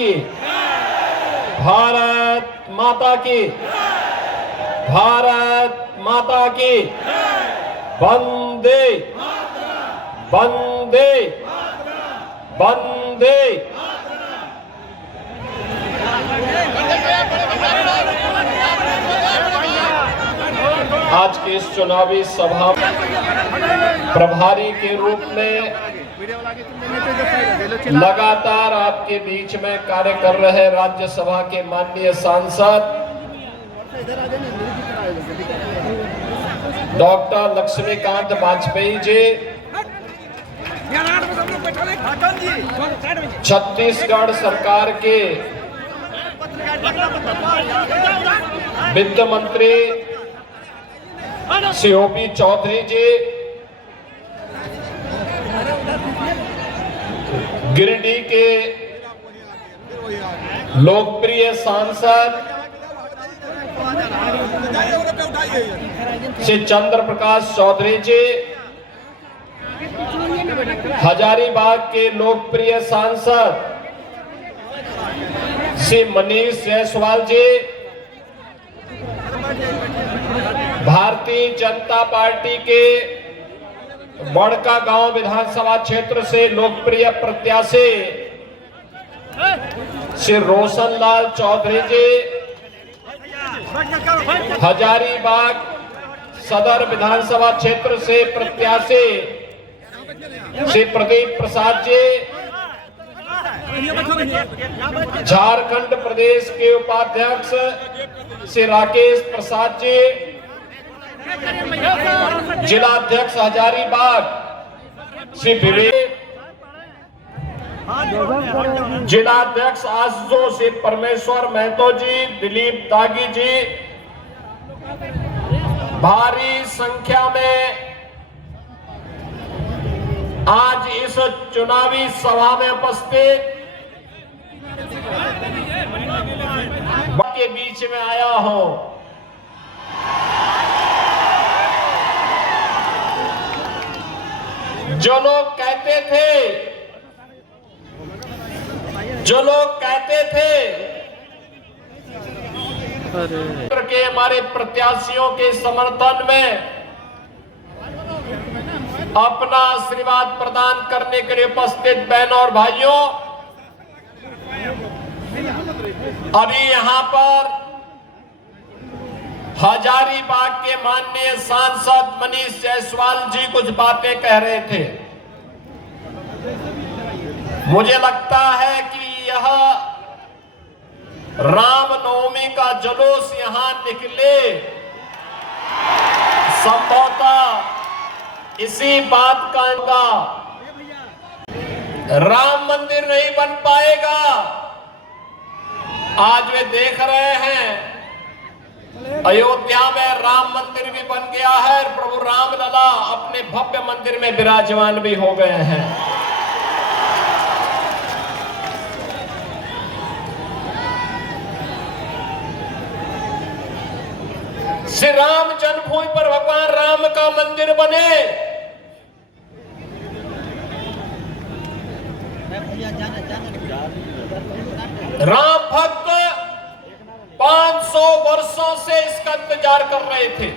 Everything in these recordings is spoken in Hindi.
की, भारत माता की, भारत माता की, वंदे वंदे वंदे। आज की इस चुनावी सभा प्रभारी के रूप में लगातार आपके बीच में कार्य कर रहे राज्यसभा के माननीय सांसद डॉक्टर लक्ष्मीकांत वाजपेयी जी, छत्तीसगढ़ सरकार के वित्त मंत्री सीओपी चौधरी जी, गिरिडीह के लोकप्रिय सांसद श्री चंद्र प्रकाश चौधरी जी, हजारीबाग के लोकप्रिय सांसद श्री मनीष जायसवाल जी, भारतीय जनता पार्टी के बड़का गांव विधानसभा क्षेत्र से लोकप्रिय प्रत्याशी श्री रोशनलाल चौधरी जी, हजारीबाग सदर विधानसभा क्षेत्र से प्रत्याशी श्री प्रदीप प्रसाद जी, झारखंड प्रदेश के उपाध्यक्ष श्री राकेश प्रसाद जी, जिलाध्यक्ष हजारीबाग श्री विवेक, जिलाध्यक्ष आसजो श्री परमेश्वर महतो जी, दिलीप दागी जी, भारी संख्या में आज इस चुनावी सभा में उपस्थित के बीच में आया हूं। जो लोग कहते थे के हमारे प्रत्याशियों के समर्थन में अपना आशीर्वाद प्रदान करने के लिए उपस्थित बहनों और भाइयों, अभी यहां पर हजारीबाग के माननीय सांसद मनीष जायसवाल जी कुछ बातें कह रहे थे। मुझे लगता है कि यह रामनवमी का जुलूस यहां निकले, संभवतः इसी बात का होगा। राम मंदिर नहीं बन पाएगा। आज वे देख रहे हैं अयोध्या में राम मंदिर भी बन गया है, प्रभु रामलला अपने भव्य मंदिर में विराजमान भी हो गए हैं। श्री राम जन्मभूमि पर भगवान राम का मंदिर बने, राम भक्त 500 वर्षों से इसका इंतजार कर रहे थे,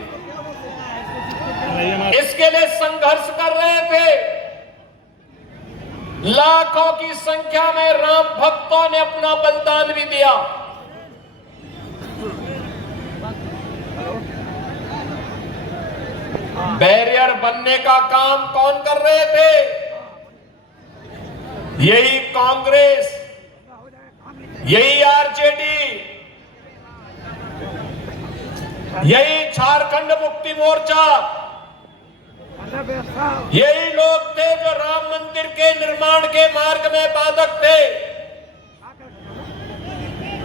इसके लिए संघर्ष कर रहे थे। लाखों की संख्या में राम भक्तों ने अपना बलिदान भी दिया। बैरियर बनने का काम कौन कर रहे थे? यही कांग्रेस, यही आरजेडी, यही झारखंड मुक्ति मोर्चा, यही लोग थे जो राम मंदिर के निर्माण के मार्ग में बाधक थे।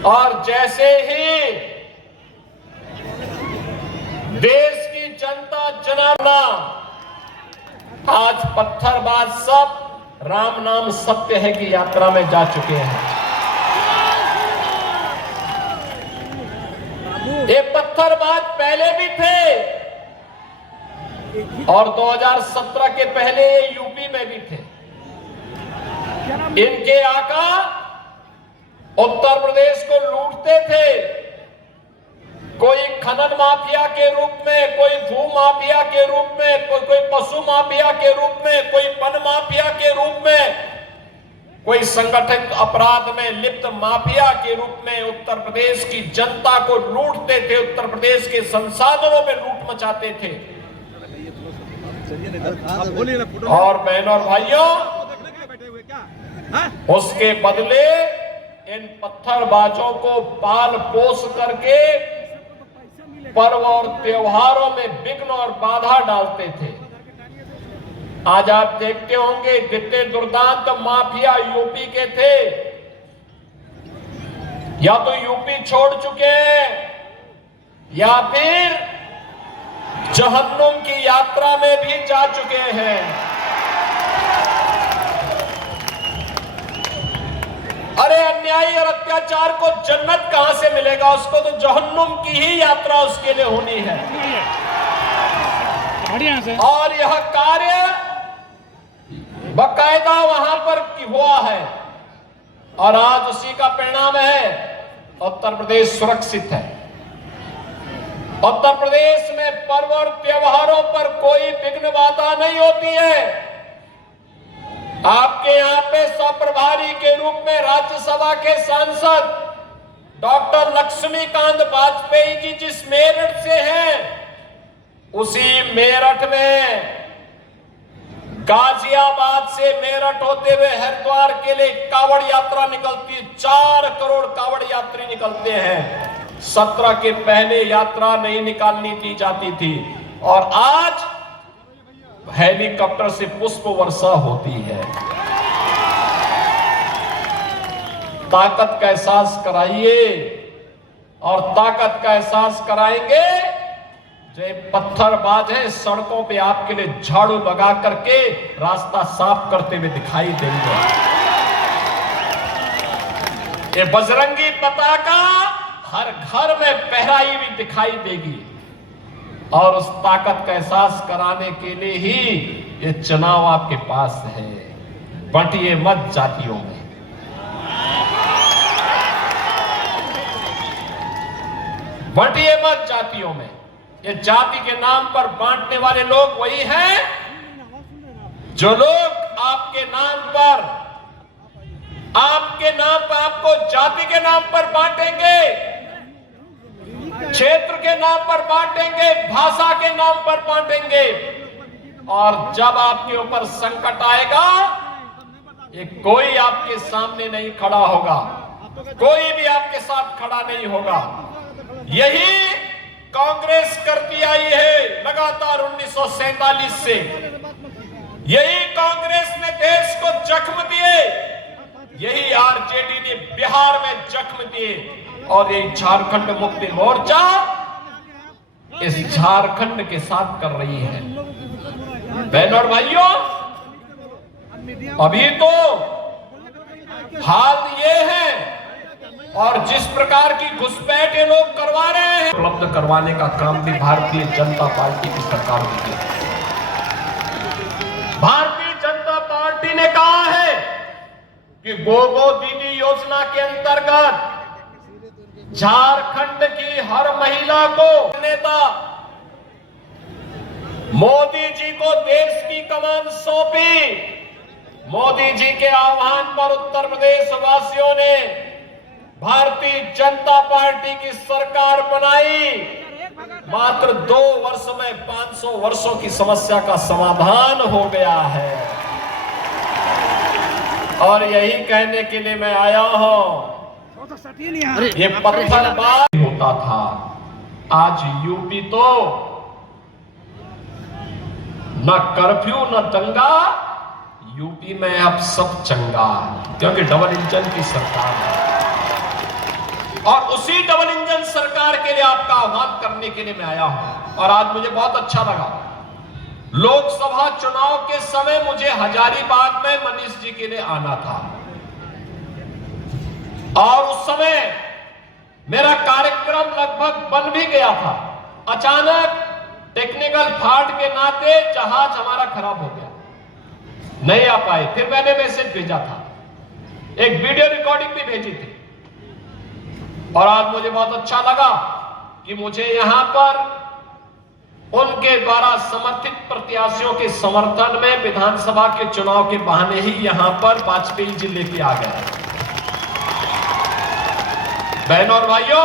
और जैसे ही देश की जनता जनाना, आज पत्थरबाज सब राम नाम सत्य है की यात्रा में जा चुके हैं। ये पत्थरबाज पहले भी थे और 2017 के पहले ये यूपी में भी थे। इनके आका उत्तर प्रदेश को लूटते थे, कोई खनन माफिया के रूप में, कोई भू माफिया के रूप में, कोई पशु माफिया के रूप में, कोई वन माफिया के रूप में, कोई संगठित अपराध में लिप्त माफिया के रूप में उत्तर प्रदेश की जनता को लूटते थे, उत्तर प्रदेश के संसाधनों में लूट मचाते थे। और बहनों और भाइयों, उसके बदले इन पत्थरबाजों को पाल पोस करके पर्व और त्योहारों में विघ्न और बाधा डालते थे। आज आप देखते होंगे कितने दुर्दांत माफिया यूपी के थे, या तो यूपी छोड़ चुके हैं या फिर जहन्नुम की यात्रा में भी जा चुके हैं। अरे अन्यायी और अत्याचार को जन्नत कहां से मिलेगा, उसको तो जहन्नुम की ही यात्रा उसके लिए होनी है। और यह कार्य बाकायदा वहां पर हुआ है और आज उसी का परिणाम है। उत्तर प्रदेश सुरक्षित है। उत्तर प्रदेश में पर्व और त्योहारों पर कोई विघ्न बाधा नहीं होती है। आपके यहां पे सप्रभारी के रूप में राज्यसभा के सांसद डॉक्टर लक्ष्मीकांत वाजपेयी जी जिस मेरठ से हैं, उसी मेरठ में गाजियाबाद से मेरठ होते हुए हरिद्वार के लिए कावड़ यात्रा निकलती है। 4 करोड़ कावड़ यात्री निकलते हैं। 17 के पहले यात्रा नहीं निकालनी दी जाती थी और आज हेलीकॉप्टर से पुष्प वर्षा होती है। ताकत का एहसास कराइए और ताकत का एहसास कराएंगे जो पत्थरबाज है, सड़कों पे आपके लिए झाड़ू लगा करके रास्ता साफ करते हुए दिखाई देंगे। ये बजरंगी पताका हर घर में फहराई हुई दिखाई देगी और उस ताकत का एहसास कराने के लिए ही ये चुनाव आपके पास है। बंटिए मत जातियों में, बंटिए मत जातियों में। ये जाति के नाम पर बांटने वाले लोग वही हैं जो लोग आपके नाम पर आपको जाति के नाम पर बांटेंगे, क्षेत्र के नाम पर बांटेंगे, भाषा के नाम पर बांटेंगे और जब आपके ऊपर संकट आएगा ये कोई आपके सामने नहीं खड़ा होगा, कोई भी आपके साथ खड़ा नहीं होगा। यही कांग्रेस करती आई है लगातार 1947 से। यही कांग्रेस ने देश को जख्म दिए, यही आरजेडी ने बिहार में जख्म दिए और ये झारखंड मुक्ति मोर्चा इस झारखंड के साथ कर रही है। बहनों और भाइयों, अभी तो हाल ये है और जिस प्रकार की घुसपैठ ये लोग करवा रहे हैं, उपलब्ध करवाने का काम भी भारतीय जनता पार्टी की सरकार ने किया। भारतीय जनता पार्टी ने कहा है कि गोगो दीदी योजना के अंतर्गत झारखंड की हर महिला को नेता मोदी जी को देश की कमान सौंपी। मोदी जी के आह्वान पर उत्तर प्रदेश वासियों ने भारतीय जनता पार्टी की सरकार बनाई। मात्र 2 वर्ष में 500 वर्षों की समस्या का समाधान हो गया है और यही कहने के लिए मैं आया हूं। ये पत्थरबाज होता था, आज यूपी तो न कर्फ्यू न दंगा, यूपी में अब सब चंगा, क्योंकि डबल इंजन की सरकार है। और उसी डबल इंजन सरकार के लिए आपका आह्वान करने के लिए मैं आया हूं। और आज मुझे बहुत अच्छा लगा, लोकसभा चुनाव के समय मुझे हजारीबाग में मनीष जी के लिए आना था और उस समय मेरा कार्यक्रम लगभग बन भी गया था। अचानक टेक्निकल फॉल्ट के नाते जहाज हमारा खराब हो गया, नहीं आ पाए। फिर मैंने मैसेज भेजा था, एक वीडियो रिकॉर्डिंग भी भेजी थी। और आज मुझे बहुत अच्छा लगा कि मुझे यहां पर उनके द्वारा समर्थित प्रत्याशियों के समर्थन में विधानसभा के चुनाव के बहाने ही यहां पर वाजपेयी जी लेके आ गए। बहनों और भाइयों,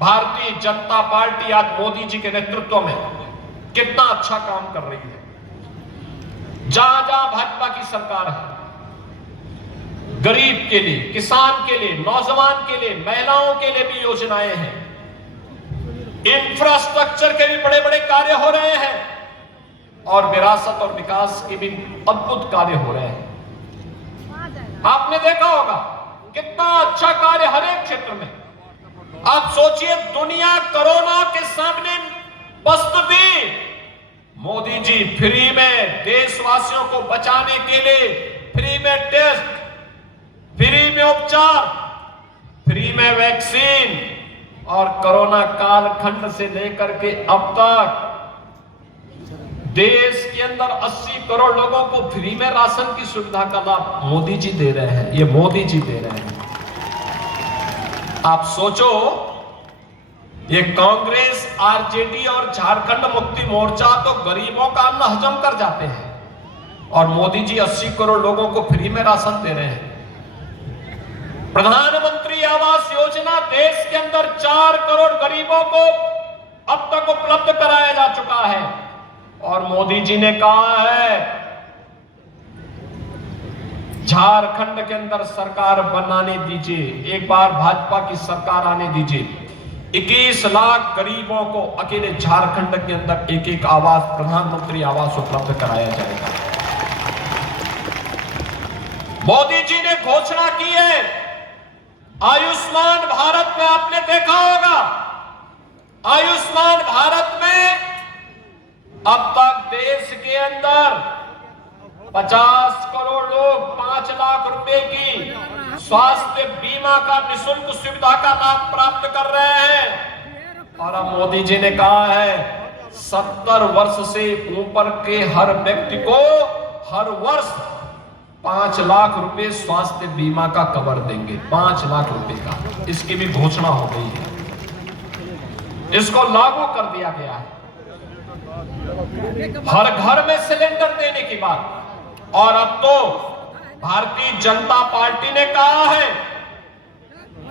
भारतीय जनता पार्टी आज मोदी जी के नेतृत्व में कितना अच्छा काम कर रही है। जहां जहां भाजपा की सरकार है, गरीब के लिए, किसान के लिए, नौजवान के लिए, महिलाओं के लिए भी योजनाएं हैं। इंफ्रास्ट्रक्चर के भी बड़े बड़े कार्य हो रहे हैं और विरासत और विकास के भी अद्भुत कार्य हो रहे हैं। आपने देखा होगा कितना अच्छा कार्य हर एक क्षेत्र में। आप सोचिए, दुनिया कोरोना के सामने पस्त थी, मोदी जी फ्री में देशवासियों को बचाने के लिए फ्री में टेस्ट, फ्री में उपचार, फ्री में वैक्सीन और कोरोना कालखंड से लेकर के अब तक देश के अंदर 80 करोड़ लोगों को फ्री में राशन की सुविधा का लाभ मोदी जी दे रहे हैं। ये मोदी जी दे रहे हैं। आप सोचो, ये कांग्रेस, आरजेडी और झारखंड मुक्ति मोर्चा तो गरीबों का अन्न हजम कर जाते हैं और मोदी जी 80 करोड़ लोगों को फ्री में राशन दे रहे हैं। प्रधानमंत्री आवास योजना देश के अंदर 4 करोड़ गरीबों को अब तक उपलब्ध कराया जा चुका है और मोदी जी ने कहा है झारखंड के अंदर सरकार बनाने दीजिए, एक बार भाजपा की सरकार आने दीजिए। 21 लाख गरीबों को अकेले झारखंड के अंदर एक एक आवास, प्रधानमंत्री आवास उपलब्ध कराया जाएगा। मोदी जी ने घोषणा की है आयुष्मान भारत में। आपने देखा होगा, आयुष्मान भारत में अब तक देश के अंदर 50 करोड़ लोग 5 लाख रुपए की स्वास्थ्य बीमा का निःशुल्क सुविधा का लाभ प्राप्त कर रहे हैं। और अब मोदी जी ने कहा है 70 वर्ष से ऊपर के हर व्यक्ति को हर वर्ष 5 लाख रुपए स्वास्थ्य बीमा का कवर देंगे। 5 लाख रुपए का, इसकी भी घोषणा हो गई है। इसको लागू कर दिया गया है। हर घर में सिलेंडर देने की बात। और अब तो भारतीय जनता पार्टी ने कहा है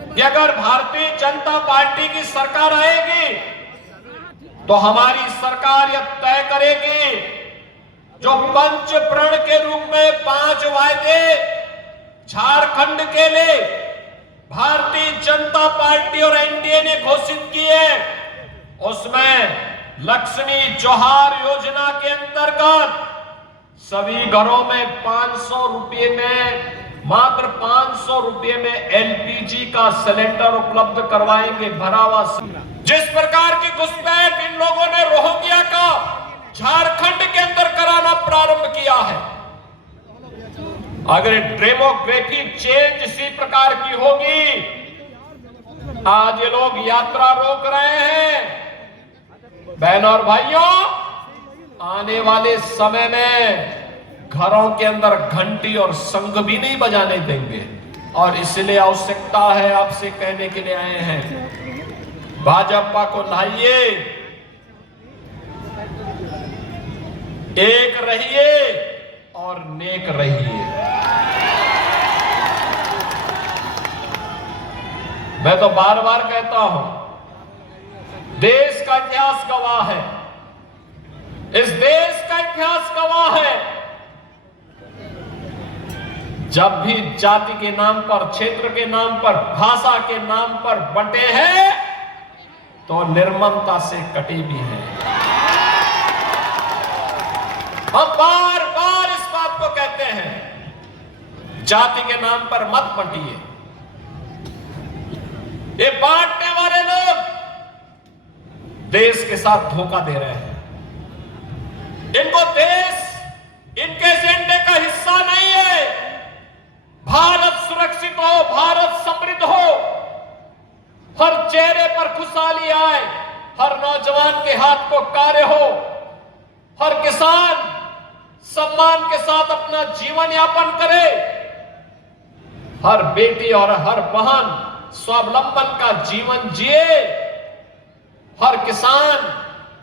कि अगर भारतीय जनता पार्टी की सरकार आएगी तो हमारी सरकार यह तय करेगी जो पंच प्रण के रूप में 5 वायदे झारखंड के लिए भारतीय जनता पार्टी और एनडीए ने घोषित किए, उसमें लक्ष्मी जोहार योजना के अंतर्गत सभी घरों में 500 रुपए में, मात्र 500 रुपए में एलपीजी का सिलेंडर उपलब्ध करवाएंगे, भरा हुआ। जिस प्रकार की घुसपैठ इन लोगों ने रोहिंग्या का झारखंड के अंदर कराना प्रारंभ किया है, अगर डेमोग्राफी चेंज इसी प्रकार की होगी, आज ये लोग यात्रा रोक रहे हैं। बहनों और भाइयों, आने वाले समय में घरों के अंदर घंटी और शंख भी नहीं बजाने देंगे। और इसलिए आवश्यकता है, आपसे कहने के लिए आए हैं, भाजपा को लाइए, एक रहिए और नेक रहिए। मैं तो बार बार कहता हूं, देश का इतिहास गवाह है, इस देश का इतिहास गवाह है, जब भी जाति के नाम पर, क्षेत्र के नाम पर, भाषा के नाम पर बंटे हैं तो निर्ममता से कटे भी हैं। हम बार बार इस बात को कहते हैं, जाति के नाम पर मत बंटिए। ये बांटने वाले लोग देश के साथ धोखा दे रहे हैं। इनको देश इनके एजेंडे का हिस्सा नहीं है। भारत सुरक्षित हो, भारत समृद्ध हो, हर चेहरे पर खुशहाली आए, हर नौजवान के हाथ को कार्य हो, हर किसान सम्मान के साथ अपना जीवन यापन करे, हर बेटी और हर बहन स्वावलंबन का जीवन जिए, हर किसान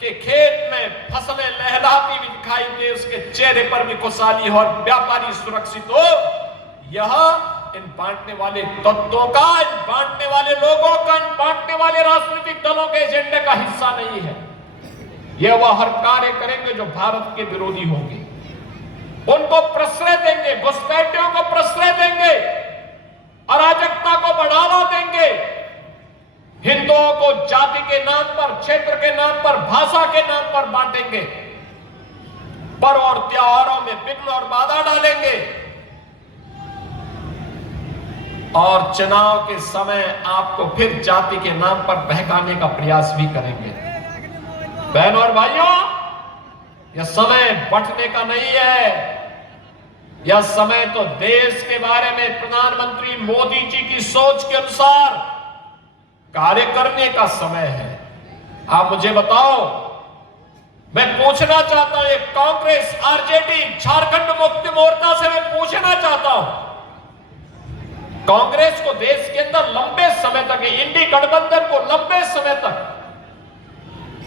के खेत में फसलें लहराती भी दिखाई दे, उसके चेहरे पर भी खुशहाली हो और व्यापारी सुरक्षित हो। यह इन बांटने वाले तत्वों का, इन बांटने वाले लोगों का, इन बांटने वाले राजनीतिक दलों के एजेंडे का हिस्सा नहीं है। यह वह हर कार्य करेंगे जो भारत के विरोधी होंगे, उनको प्रश्रय देंगे, घुसपैठियों को प्रश्रय देंगे, अराजकता को बढ़ावा देंगे, हिंदुओं को जाति के नाम पर, क्षेत्र के नाम पर, भाषा के नाम पर बांटेंगे, पर्व और त्योहारों में विघ्न और बाधा डालेंगे और चुनाव के समय आपको फिर जाति के नाम पर बहकाने का प्रयास भी करेंगे। बहनों और भाइयों, यह समय बंटने का नहीं है, यह समय तो देश के बारे में प्रधानमंत्री मोदी जी की सोच के अनुसार कार्य करने का समय है। आप मुझे बताओ, मैं पूछना चाहता हूं, कांग्रेस, आरजेडी, झारखंड मुक्ति मोर्चा से मैं पूछना चाहता हूं, कांग्रेस को देश के अंदर लंबे समय तक, इंडी गठबंधन को लंबे समय तक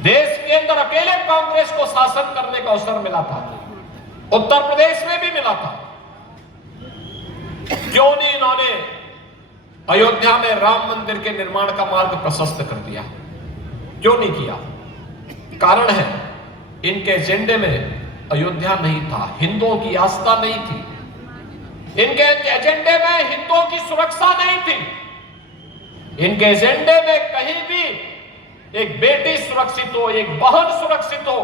देश के अंदर अकेले कांग्रेस को शासन करने का अवसर मिला था, उत्तर प्रदेश में भी मिला था। क्यों नहीं इन्होंने अयोध्या में राम मंदिर के निर्माण का मार्ग प्रशस्त कर दिया? क्यों नहीं किया? कारण है, इनके एजेंडे में अयोध्या नहीं था, हिंदुओं की आस्था नहीं थी, इनके एजेंडे में हिंदुओं की सुरक्षा नहीं थी, इनके एजेंडे में कहीं भी एक बेटी सुरक्षित हो, एक बहन सुरक्षित हो,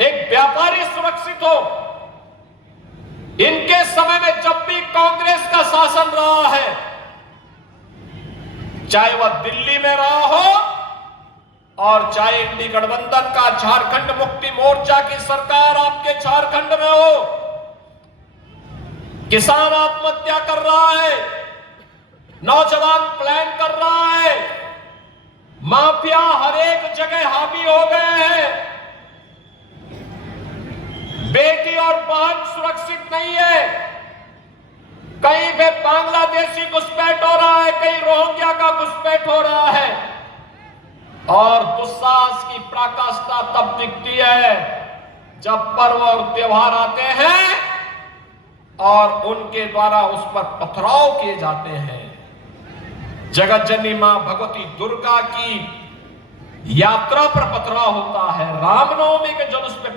एक व्यापारी सुरक्षित हो। इनके समय में जब भी कांग्रेस का शासन रहा है, चाहे वह दिल्ली में रहा हो और चाहे इंडी गठबंधन का झारखंड मुक्ति मोर्चा की सरकार आपके झारखंड में हो, किसान आत्महत्या कर रहा है, नौजवान प्लान कर रहा है, माफिया हर एक जगह हावी हो गए हैं, बेटी और बहन सुरक्षित नहीं है, कहीं पे बांग्लादेशी घुसपैठ हो रहा है, कहीं रोहिंग्या का घुसपैठ हो रहा है। और दुस्साहस की पराकाष्ठा तब दिखती है जब पर्व और त्योहार आते हैं और उनके द्वारा उस पर पथराव किए जाते हैं। जगत जननी मां भगवती दुर्गा की यात्रा पर पथराव होता है, रामनवमी के जुलूस पे